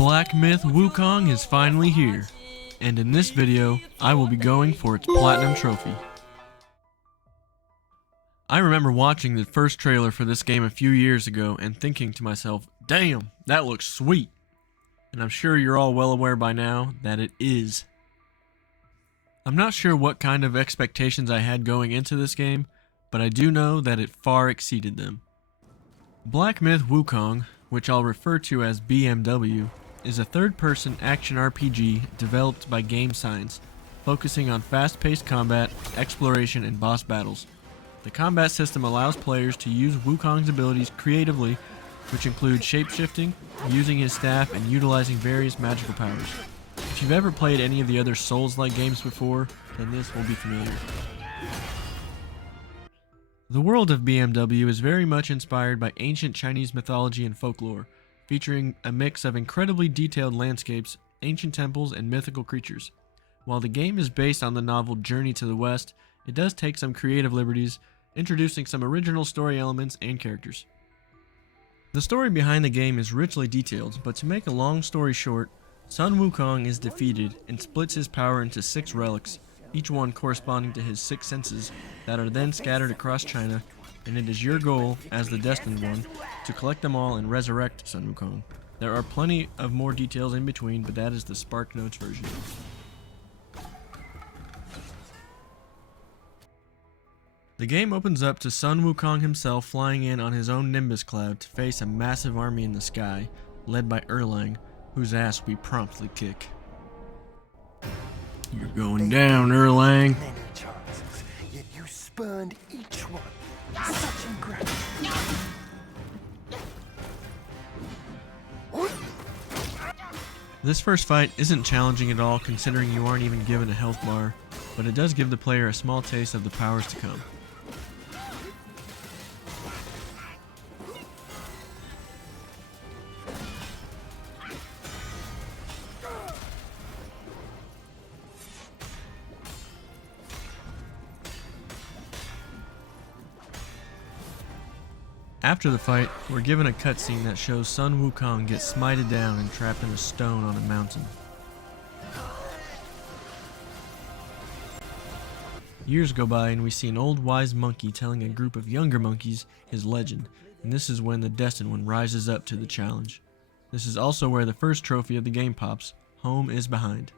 Black Myth Wukong is finally here, and in this video, I will be going for its Platinum Trophy. I remember watching the first trailer for this game a few years ago and thinking to myself, damn, that looks sweet. And I'm sure you're all well aware by now that it is. I'm not sure what kind of expectations I had going into this game, but I do know that it far exceeded them. Black Myth Wukong, which I'll refer to as BMW, is a third-person action RPG developed by Game Science, focusing on fast-paced combat, exploration, and boss battles. The combat system allows players to use Wukong's abilities creatively, which include shapeshifting, using his staff, and utilizing various magical powers. If you've ever played any of the other Souls-like games before, then this will be familiar. The world of BMW is very much inspired by ancient Chinese mythology and folklore, featuring a mix of incredibly detailed landscapes, ancient temples, and mythical creatures. While the game is based on the novel Journey to the West, it does take some creative liberties, introducing some original story elements and characters. The story behind the game is richly detailed, but to make a long story short, Sun Wukong is defeated and splits his power into 6 relics, each one corresponding to his 6 senses, that are then scattered across China, and it is your goal, as the Destined One, to collect them all and resurrect Sun Wukong. There are plenty of more details in between, but that is the Spark Notes version. The game opens up to Sun Wukong himself flying in on his own Nimbus cloud to face a massive army in the sky, led by Erlang, whose ass we promptly kick. You're going down, Erlang. Many chances, yet you spurned each one. Such ingratitude. This first fight isn't challenging at all considering you aren't even given a health bar, but it does give the player a small taste of the powers to come. After the fight, we're given a cutscene that shows Sun Wukong get smited down and trapped in a stone on a mountain. Years go by and we see an old wise monkey telling a group of younger monkeys his legend, and this is when the Destined One rises up to the challenge. This is also where the first trophy of the game pops, Home is Behind.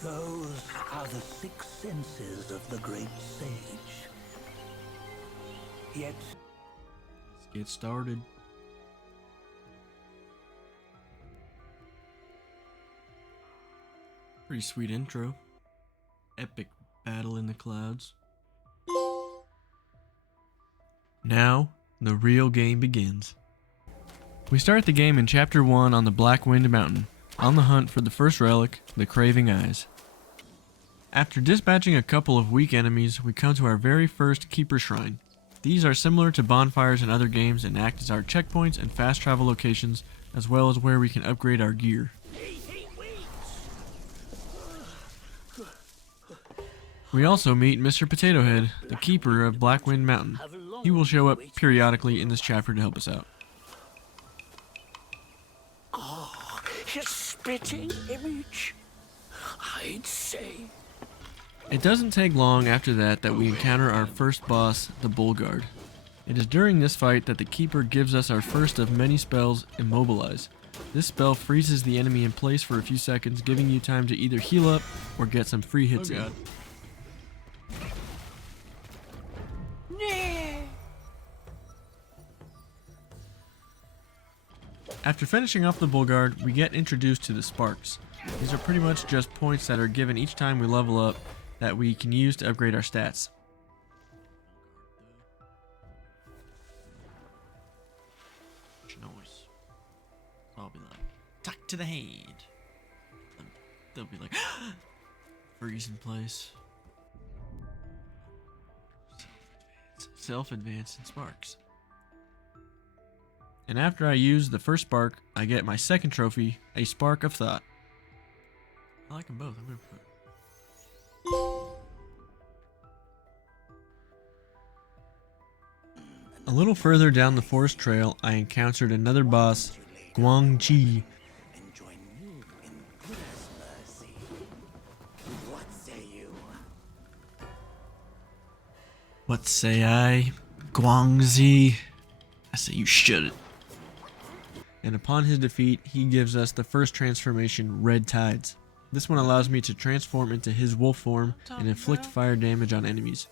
Those are the 6 senses of the great sage. Yet, let's get started. Pretty sweet intro. Epic battle in the clouds. Now, the real game begins. We start the game in Chapter 1 on the Black Wind Mountain, on the hunt for the first relic, the Craving Eyes. After dispatching a couple of weak enemies, we come to our very first Keeper Shrine. These are similar to bonfires in other games and act as our checkpoints and fast travel locations, as well as where we can upgrade our gear. We also meet Mr. Potato Head, the keeper of Black Wind Mountain. He will show up periodically in this chapter to help us out. oh, his spitting image, I'd say. It doesn't take long after that we encounter our first boss, the Bullguard. It is during this fight that the Keeper gives us our first of many spells, Immobilize. This spell freezes the enemy in place for a few seconds, giving you time to either heal up or get some free hits in. After finishing off the Bullguard, we get introduced to the Sparks. These are pretty much just points that are given each time we level up that we can use to upgrade our stats. Noise. I'll be like, tuck to the head. They'll be like, freeze in place. Self-advance and Sparks. And after I use the first spark, I get my second trophy, a Spark of Thought. I like them both. I'm gonna put. A little further down the forest trail, I encountered another boss, Guangji. And join me in Buddha's mercy. What say you? What say I? Guangzi. I say you shut it. And upon his defeat, he gives us the first transformation, Red Tides. This one allows me to transform into his wolf form and inflict fire damage on enemies.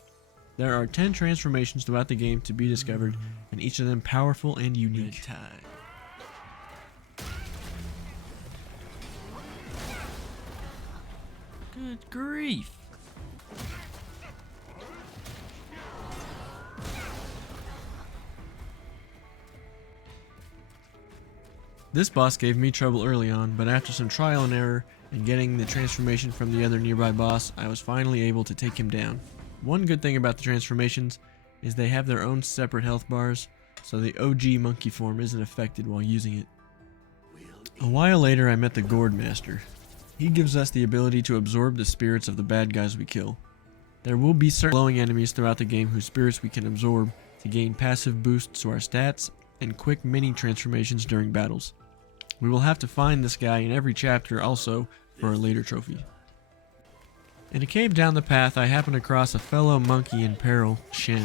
There are 10 transformations throughout the game to be discovered, and each of them powerful and unique. Good grief. This boss gave me trouble early on, but after some trial and error and getting the transformation from the other nearby boss, I was finally able to take him down. One good thing about the transformations is they have their own separate health bars, so the OG monkey form isn't affected while using it. A while later I met the Gourd Master. He gives us the ability to absorb the spirits of the bad guys we kill. There will be certain glowing enemies throughout the game whose spirits we can absorb to gain passive boosts to our stats and quick mini transformations during battles. We will have to find this guy in every chapter also for a later trophy. In a cave down the path, I happen across a fellow monkey in peril, Shen.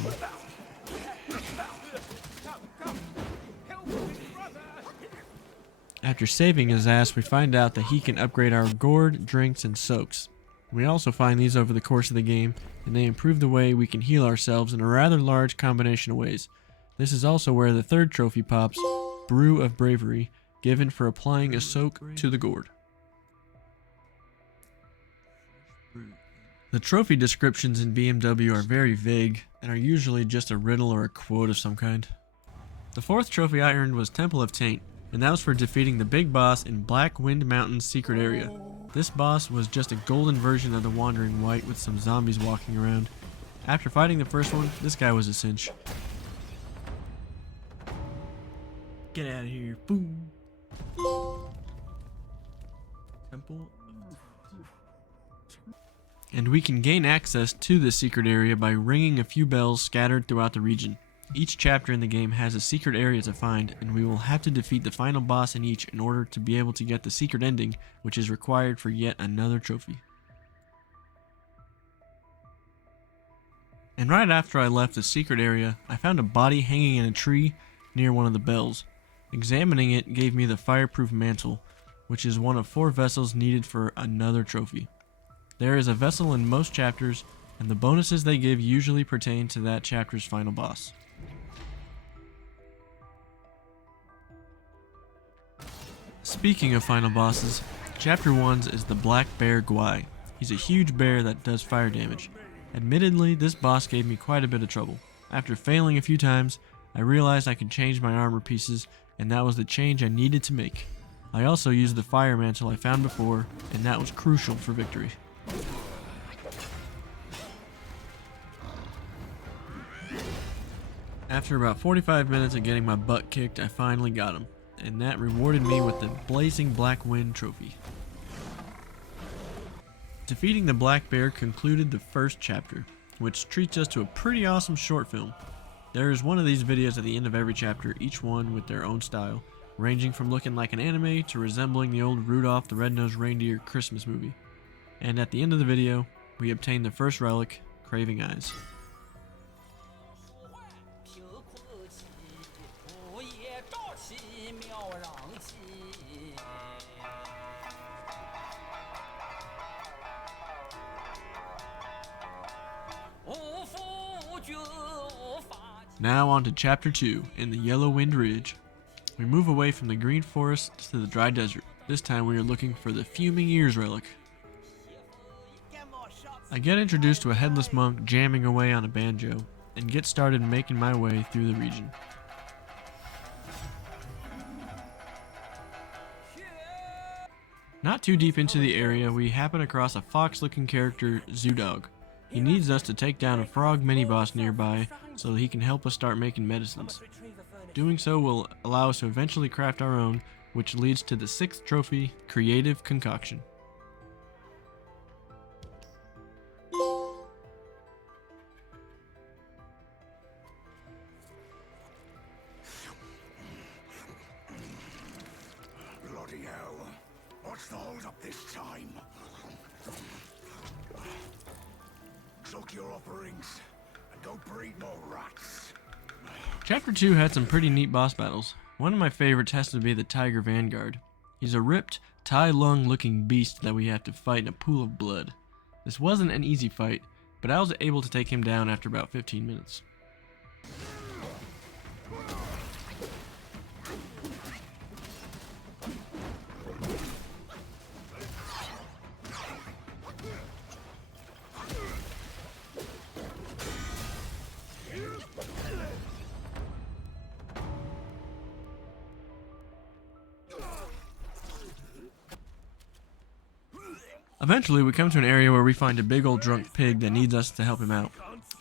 After saving his ass, we find out that he can upgrade our gourd, drinks, and soaks. We also find these over the course of the game, and they improve the way we can heal ourselves in a rather large combination of ways. This is also where the third trophy pops, Brew of Bravery, given for applying a soak to the gourd. The trophy descriptions in BMW are very vague and are usually just a riddle or a quote of some kind. The fourth trophy I earned was Temple of Taint, and that was for defeating the big boss in Black Wind Mountain's secret area. This boss was just a golden version of the Wandering Wight with some zombies walking around. After fighting the first one, this guy was a cinch. Get out of here, boom! Temple. And we can gain access to this secret area by ringing a few bells scattered throughout the region. Each chapter in the game has a secret area to find, and we will have to defeat the final boss in each in order to be able to get the secret ending, which is required for yet another trophy. And right after I left the secret area, I found a body hanging in a tree near one of the bells. Examining it gave me the Fireproof Mantle, which is one of 4 vessels needed for another trophy. There is a vessel in most chapters, and the bonuses they give usually pertain to that chapter's final boss. Speaking of final bosses, Chapter 1's is the Black Bear Gwai. He's a huge bear that does fire damage. Admittedly, this boss gave me quite a bit of trouble. After failing a few times, I realized I could change my armor pieces, and that was the change I needed to make. I also used the fire mantle I found before, and that was crucial for victory. After about 45 minutes of getting my butt kicked, I finally got him, and that rewarded me with the Blazing Black Wind trophy. Defeating the Black Bear concluded the first chapter, which treats us to a pretty awesome short film. There is one of these videos at the end of every chapter, each one with their own style, ranging from looking like an anime to resembling the old Rudolph the Red-Nosed Reindeer Christmas movie. And at the end of the video, we obtain the first relic, Craving Eyes. Now on to Chapter 2, in the Yellow Wind Ridge. We move away from the green forest to the dry desert. This time we are looking for the Fuming Ears relic. I get introduced to a headless monk jamming away on a banjo, and get started making my way through the region. Not too deep into the area, we happen across a fox-looking character, Zoodog. He needs us to take down a frog mini-boss nearby so that he can help us start making medicines. Doing so will allow us to eventually craft our own, which leads to the 6th trophy, Creative Concoction. Fuck your offerings and go breed more rats. Chapter 2 had some pretty neat boss battles. One of my favorites has to be the Tiger Vanguard. He's a ripped, Tai Lung looking beast that we have to fight in a pool of blood. This wasn't an easy fight, but I was able to take him down after about 15 minutes. Eventually, we come to an area where we find a big old drunk pig that needs us to help him out.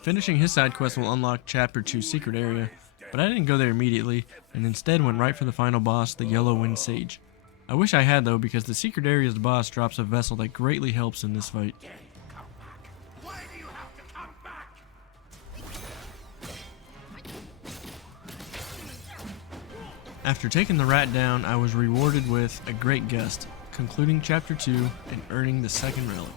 Finishing his side quest will unlock Chapter 2's secret area, but I didn't go there immediately, and instead went right for the final boss, the Yellow Wind Sage. I wish I had though, because the secret area's boss drops a vessel that greatly helps in this fight. Why do you have to come back? After taking the rat down, I was rewarded with a great gust, concluding Chapter 2 and earning the second relic.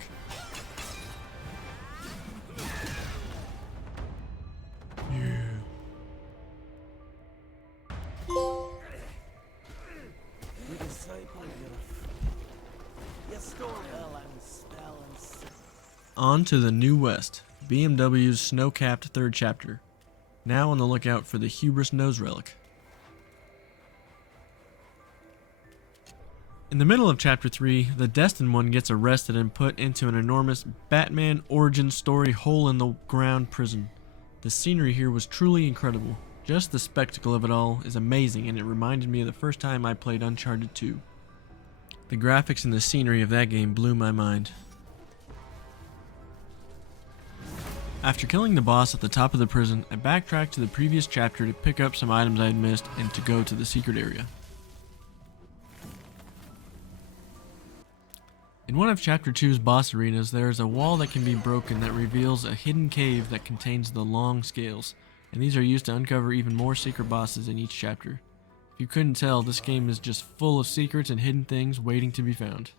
On to the New West, BMW's snow-capped third chapter. Now on the lookout for the Hubris Nose Relic. In the middle of Chapter 3, the Destined One gets arrested and put into an enormous Batman origin story hole-in-the-ground prison. The scenery here was truly incredible. Just the spectacle of it all is amazing, and it reminded me of the first time I played Uncharted 2. The graphics and the scenery of that game blew my mind. After killing the boss at the top of the prison, I backtracked to the previous chapter to pick up some items I had missed and to go to the secret area. In one of Chapter 2's boss arenas, there is a wall that can be broken that reveals a hidden cave that contains the Loong scales, and these are used to uncover even more secret bosses in each chapter. If you couldn't tell, this game is just full of secrets and hidden things waiting to be found.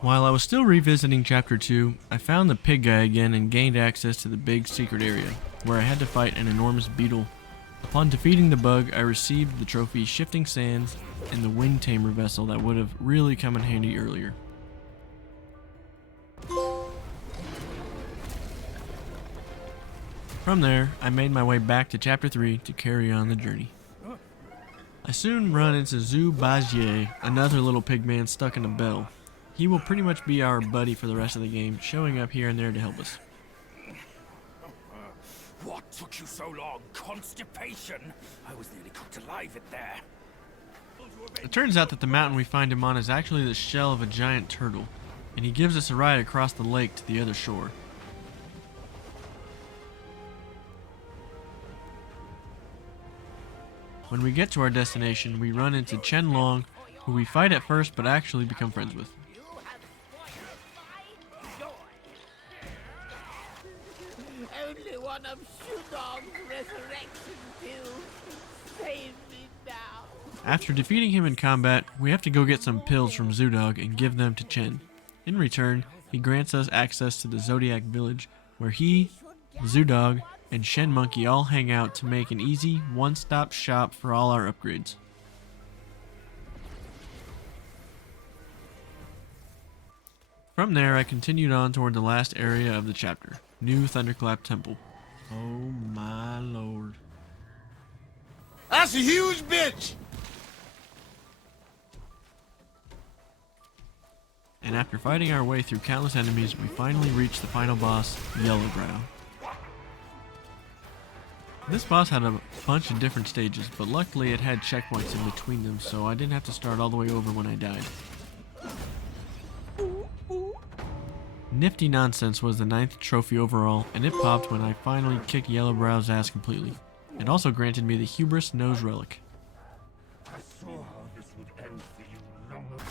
While I was still revisiting Chapter 2, I found the pig guy again and gained access to the big secret area, where I had to fight an enormous beetle. Upon defeating the bug, I received the trophy Shifting Sands and the Wind Tamer vessel that would have really come in handy earlier. From there, I made my way back to Chapter 3 to carry on the journey. I soon run into Zhu Bajier, another little pig man stuck in a bell. He will pretty much be our buddy for the rest of the game, showing up here and there to help us. What took you so long? Constipation? I was nearly cooked alive in there. It turns out that the mountain we find him on is actually the shell of a giant turtle, and he gives us a ride across the lake to the other shore. When we get to our destination, we run into Chen Long, who we fight at first but actually become friends with. Only one of Shudong's resurrection pills. Save me now. After defeating him in combat, we have to go get some pills from Zudog and give them to Chen. In return, he grants us access to the Zodiac Village, where he, Zudog, and Shen Monkey all hang out to make an easy, one-stop shop for all our upgrades. From there, I continued on toward the last area of the chapter, New Thunderclap Temple. Oh my lord. That's a huge bitch! And after fighting our way through countless enemies, we finally reached the final boss, Yellowbrow. This boss had a bunch of different stages, but luckily it had checkpoints in between them, so I didn't have to start all the way over when I died. Nifty Nonsense was the 9th trophy overall, and it popped when I finally kicked Yellowbrow's ass completely. It also granted me the Hubris Nose Relic. I saw how this would end for you long ago.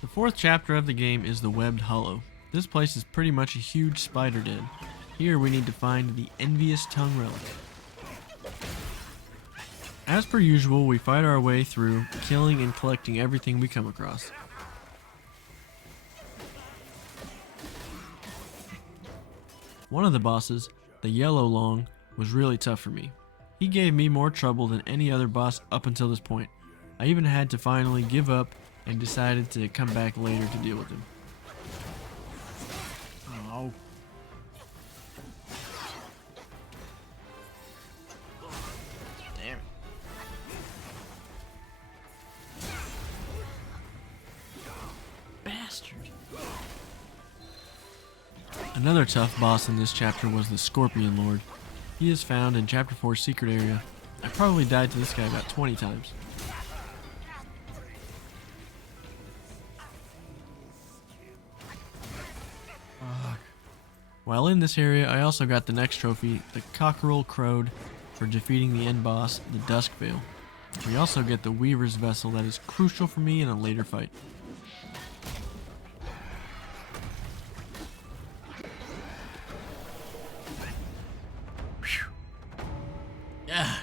The 4th chapter of the game is the Webbed Hollow. This place is pretty much a huge spider den. Here we need to find the Envious Tongue Relic. As per usual, we fight our way through, killing and collecting everything we come across. One of the bosses, the yellow Loong, was really tough for me. He gave me more trouble than any other boss up until this point. I even had to finally give up and decided to come back later to deal with him. Oh. Damn it. Bastard. Another tough boss in this chapter was the Scorpion Lord. He is found in Chapter 4's secret area. I probably died to this guy about 20 times. While in this area, I also got the next trophy, the Cockerel Crowed, for defeating the end boss, the Duskveil. We also get the Weaver's Vessel that is crucial for me in a later fight. God.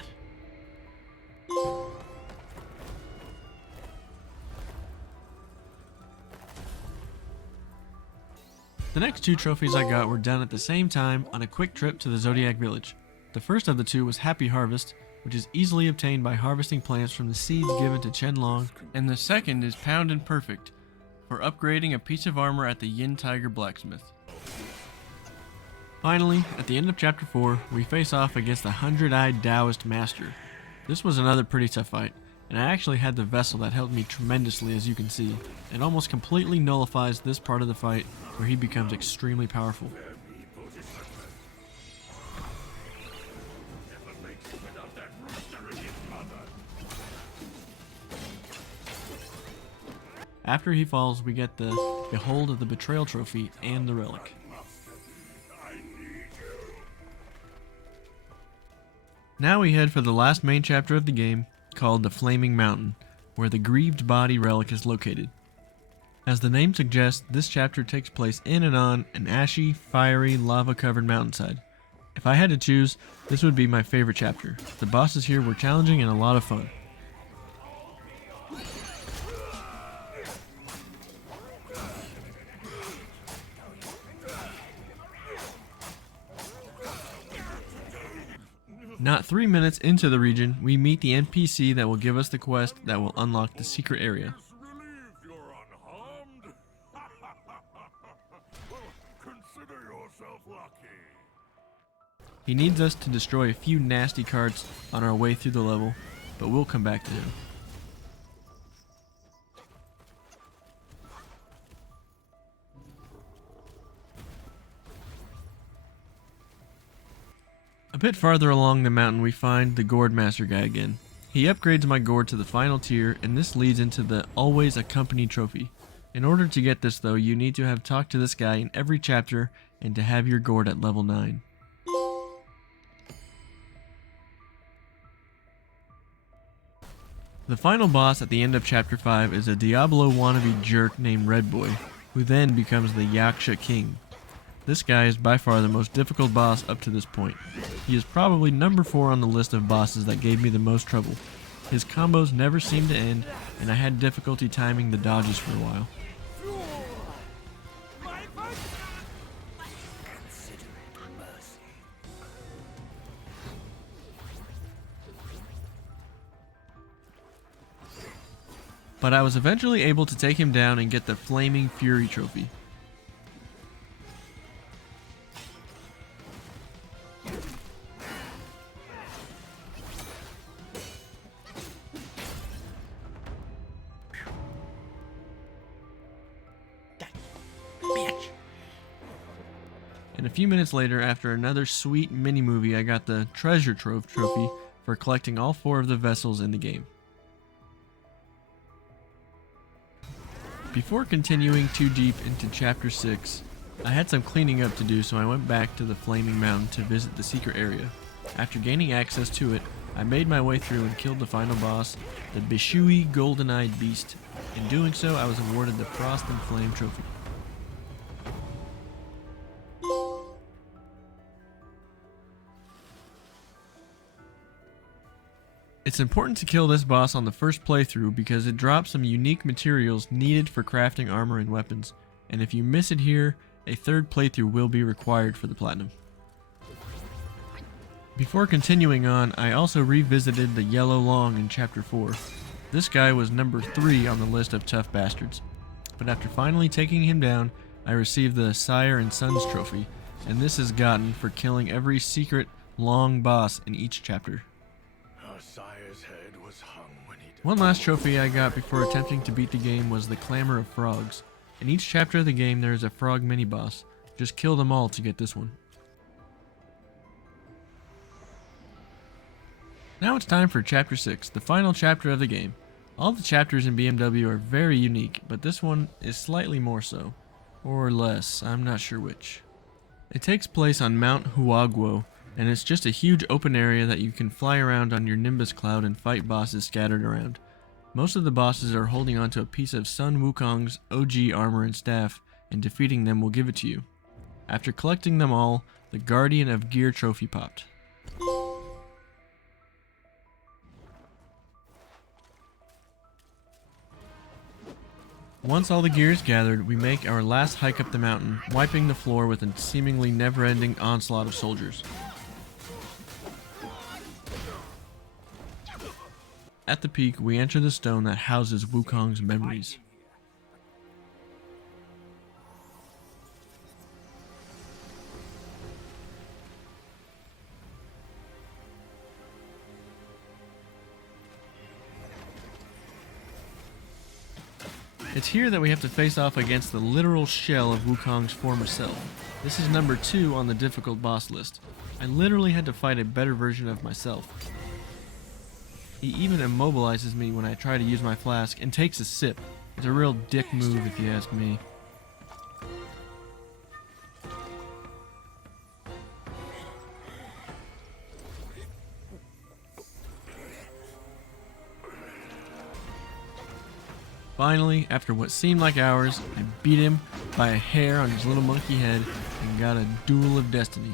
The next two trophies I got were done at the same time on a quick trip to the Zodiac Village. The first of the two was Happy Harvest, which is easily obtained by harvesting plants from the seeds given to Chenlong, and the second is Pound and Perfect, for upgrading a piece of armor at the Yin Tiger Blacksmith. Finally, at the end of Chapter 4, we face off against the 100-eyed Daoist Master. This was another pretty tough fight, and I actually had the vessel that helped me tremendously, as you can see. It almost completely nullifies this part of the fight where he becomes extremely powerful. After he falls, we get the Behold of the Betrayal trophy and the Relic. Now we head for the last main chapter of the game, called the Flaming Mountain, where the Grieved Body Relic is located. As the name suggests, this chapter takes place in and on an ashy, fiery, lava-covered mountainside. If I had to choose, this would be my favorite chapter. The bosses here were challenging and a lot of fun. Not 3 minutes into the region, we meet the NPC that will give us the quest that will unlock the secret area. He needs us to destroy a few nasty cards on our way through the level, but we'll come back to him. A bit farther along the mountain we find the Gourd Master guy again. He upgrades my Gourd to the final tier, and this leads into the Always Accompany trophy. In order to get this though, you need to have talked to this guy in every chapter and to have your Gourd at level 9. The final boss at the end of Chapter 5 is a Diablo wannabe jerk named Red Boy, who then becomes the Yaksha King. This guy is by far the most difficult boss up to this point. He is probably number 4 on the list of bosses that gave me the most trouble. His combos never seemed to end, and I had difficulty timing the dodges for a while. But I was eventually able to take him down and get the Flaming Fury trophy. And a few minutes later, after another sweet mini-movie, I got the Treasure Trove trophy for collecting all 4 of the vessels in the game. Before continuing too deep into Chapter 6, I had some cleaning up to do, so I went back to the Flaming Mountain to visit the secret area. After gaining access to it, I made my way through and killed the final boss, the Bishy Golden-Eyed Beast. In doing so, I was awarded the Frost and Flame trophy. It's important to kill this boss on the first playthrough because it drops some unique materials needed for crafting armor and weapons, and if you miss it here, A third playthrough will be required for the platinum. Before continuing on, I also revisited the Yellow Loong in Chapter 4. This guy was number 3 on the list of tough bastards. But after finally taking him down, I received the Sire and Sons trophy, and this is gotten for killing every secret Loong boss in each chapter. Our sire's head was hung when he One last trophy I got before attempting to beat the game was the Clamor of Frogs. In each chapter of the game there is a frog mini-boss. Just kill them all to get this one. Now it's time for Chapter 6, the final chapter of the game. All the chapters in BMW are very unique, but this one is slightly more so. Or less, I'm not sure which. It takes place on Mount Huaguo, and it's just a huge open area that you can fly around on your Nimbus cloud and fight bosses scattered around. Most of the bosses are holding onto a piece of Sun Wukong's OG armor and staff, and defeating them will give it to you. After collecting them all, the Guardian of Gear trophy popped. Once all the gear is gathered, we make our last hike up the mountain, wiping the floor with a seemingly never-ending onslaught of soldiers. At the peak, we enter the stone that houses Wukong's memories. It's here that we have to face off against the literal shell of Wukong's former self. This is number 2 on the difficult boss list. I literally had to fight a better version of myself. He even immobilizes me when I try to use my flask and takes a sip. It's a real dick move if you ask me. Finally, after what seemed like hours, I beat him by a hair on his little monkey head and got a Duel of Destiny.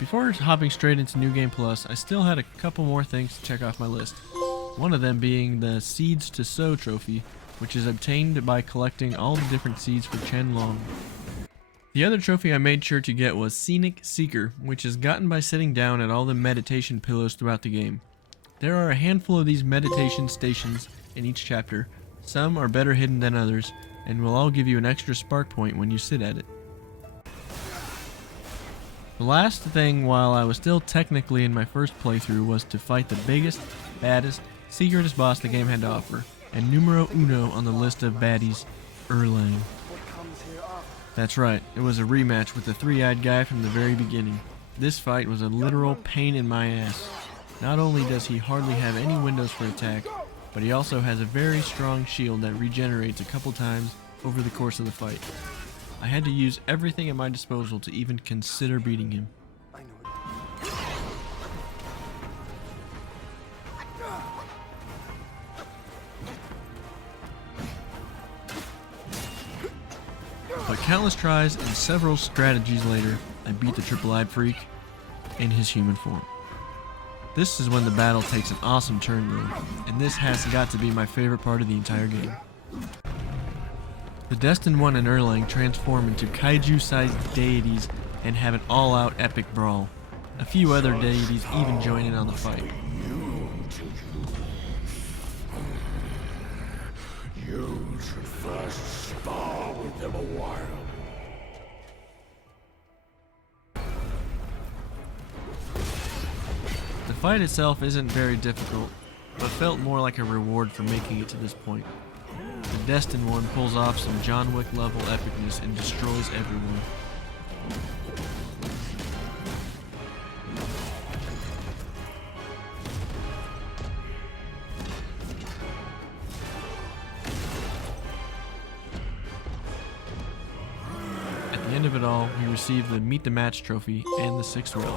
Before hopping straight into New Game Plus, I still had a couple more things to check off my list. One of them being the Seeds to Sow trophy, which is obtained by collecting all the different seeds for Loong. The other trophy I made sure to get was Scenic Seeker, which is gotten by sitting down at all the meditation pillows throughout the game. There are a handful of these meditation stations in each chapter. Some are better hidden than others, and will all give you an extra spark point when you sit at it. The last thing while I was still technically in my first playthrough was to fight the biggest, baddest, secretest boss the game had to offer, and numero uno on the list of baddies, Erlang. That's right, it was a rematch with the three-eyed guy from the very beginning. This fight was a literal pain in my ass. Not only does he hardly have any windows for attack, but he also has a very strong shield that regenerates a couple times over the course of the fight. I had to use everything at my disposal to even consider beating him. But countless tries and several strategies later, I beat the triple-eyed freak in his human form. This is when the battle takes an awesome turn though, and this has got to be my favorite part of the entire game. The Destined One and Erlang transform into kaiju-sized deities and have an all-out epic brawl. A few other deities even join in on the fight. You should first spar with them a while. The fight itself isn't very difficult, but felt more like a reward for making it to this point. The Destined One pulls off some John Wick level epicness and destroys everyone. the end of it all, we receive the Meet the Match trophy and the 6th relic.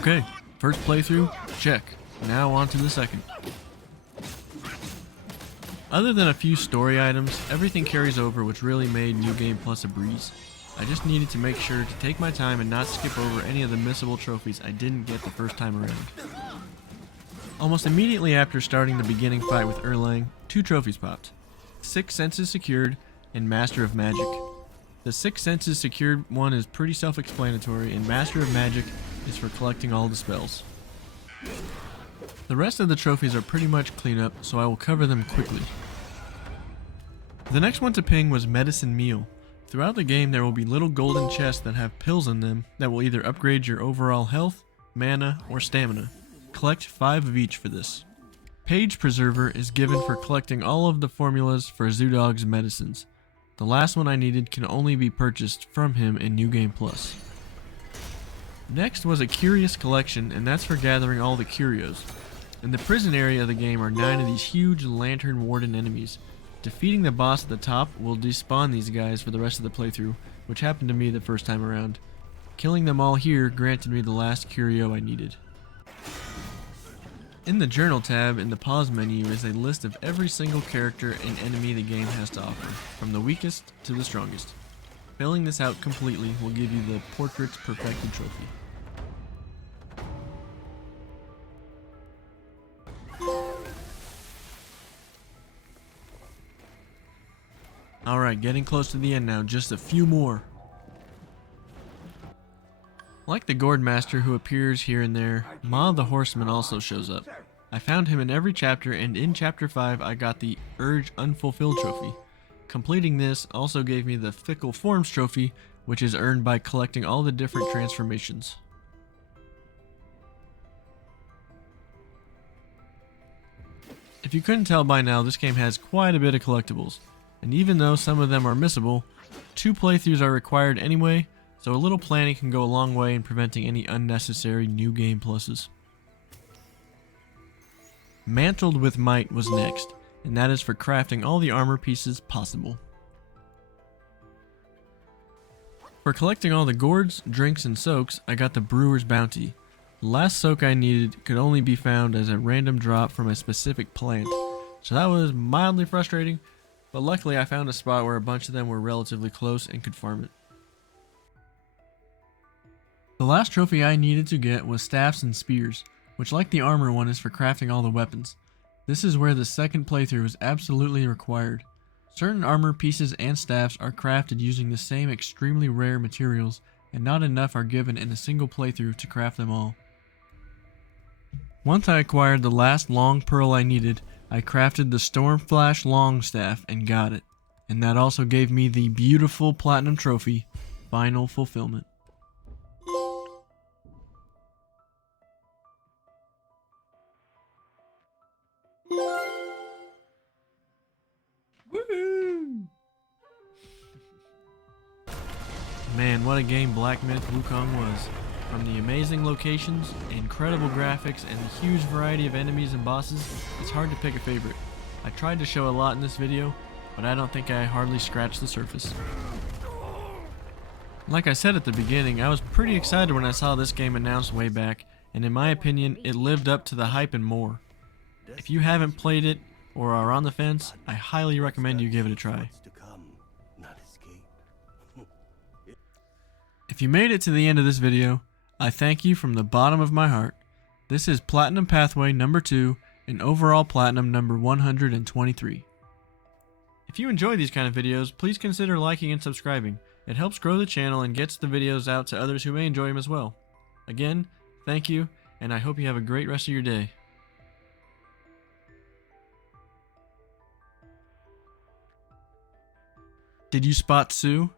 Okay, first playthrough, check. Now on to the second. Other than a few story items, everything carries over, which really made New Game Plus a breeze. I just needed to make sure to take my time and not skip over any of the missable trophies I didn't get the first time around. Almost immediately after starting the beginning fight with Erlang, 2 trophies popped. 6 Senses Secured and Master of Magic. The 6 Senses Secured one is pretty self-explanatory, and Master of Magic is for collecting all the spells. The rest of the trophies are pretty much cleanup, so I will cover them quickly. The next one to ping was Medicine Meal. Throughout the game there will be little golden chests that have pills in them that will either upgrade your overall health, mana, or stamina. Collect 5 of each for this. Page Preserver is given for collecting all of the formulas for Zoodog's medicines. The last one I needed can only be purchased from him in New Game Plus. Next was a Curious collection, and that's for gathering all the Curios. In the prison area of the game are 9 of these huge Lantern Warden enemies. Defeating the boss at the top will despawn these guys for the rest of the playthrough, which happened to me the first time around. Killing them all here granted me the last Curio I needed. In the Journal tab in the pause menu is a list of every single character and enemy the game has to offer, from the weakest to the strongest. Filling this out completely will give you the Portraits Perfected trophy. Alright, getting close to the end now, just a few more. Like the Gourd Master who appears here and there, Ma the Horseman also shows up. I found him in every chapter, and in chapter 5 I got the Urge Unfulfilled trophy. Completing this also gave me the Fickle Forms trophy, which is earned by collecting all the different transformations. If you couldn't tell by now, this game has quite a bit of collectibles, and even though some of them are missable, 2 playthroughs are required anyway, so a little planning can go a long way in preventing any unnecessary New Game Pluses. Mantled with Might was next, and that is for crafting all the armor pieces possible. For collecting all the gourds, drinks, and soaks, I got the Brewer's Bounty. The last soak I needed could only be found as a random drop from a specific plant, so that was mildly frustrating, but luckily I found a spot where a bunch of them were relatively close and could farm it. The last trophy I needed to get was Staffs and Spears, which like the armor one is for crafting all the weapons. This is where the second playthrough is absolutely required. Certain armor pieces and staffs are crafted using the same extremely rare materials, and not enough are given in a single playthrough to craft them all. Once I acquired the last long pearl I needed, I crafted the Stormflash long staff and got it, and that also gave me the beautiful platinum trophy, Final Fulfillment. Woohoo! Man, what a game Black Myth Wukong was. From the amazing locations, incredible graphics, and the huge variety of enemies and bosses, it's hard to pick a favorite. I tried to show a lot in this video, but I don't think I hardly scratched the surface. Like I said at the beginning, I was pretty excited when I saw this game announced way back, and in my opinion, it lived up to the hype and more. If you haven't played it, or are on the fence, I highly recommend you give it a try. If you made it to the end of this video, I thank you from the bottom of my heart. This is Platinum Pathway number 2 and overall Platinum number 123. If you enjoy these kind of videos, please consider liking and subscribing. It helps grow the channel and gets the videos out to others who may enjoy them as well. Again, thank you, and I hope you have a great rest of your day. Did you spot Sue?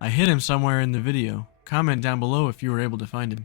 I hid him somewhere in the video. Comment down below if you were able to find him.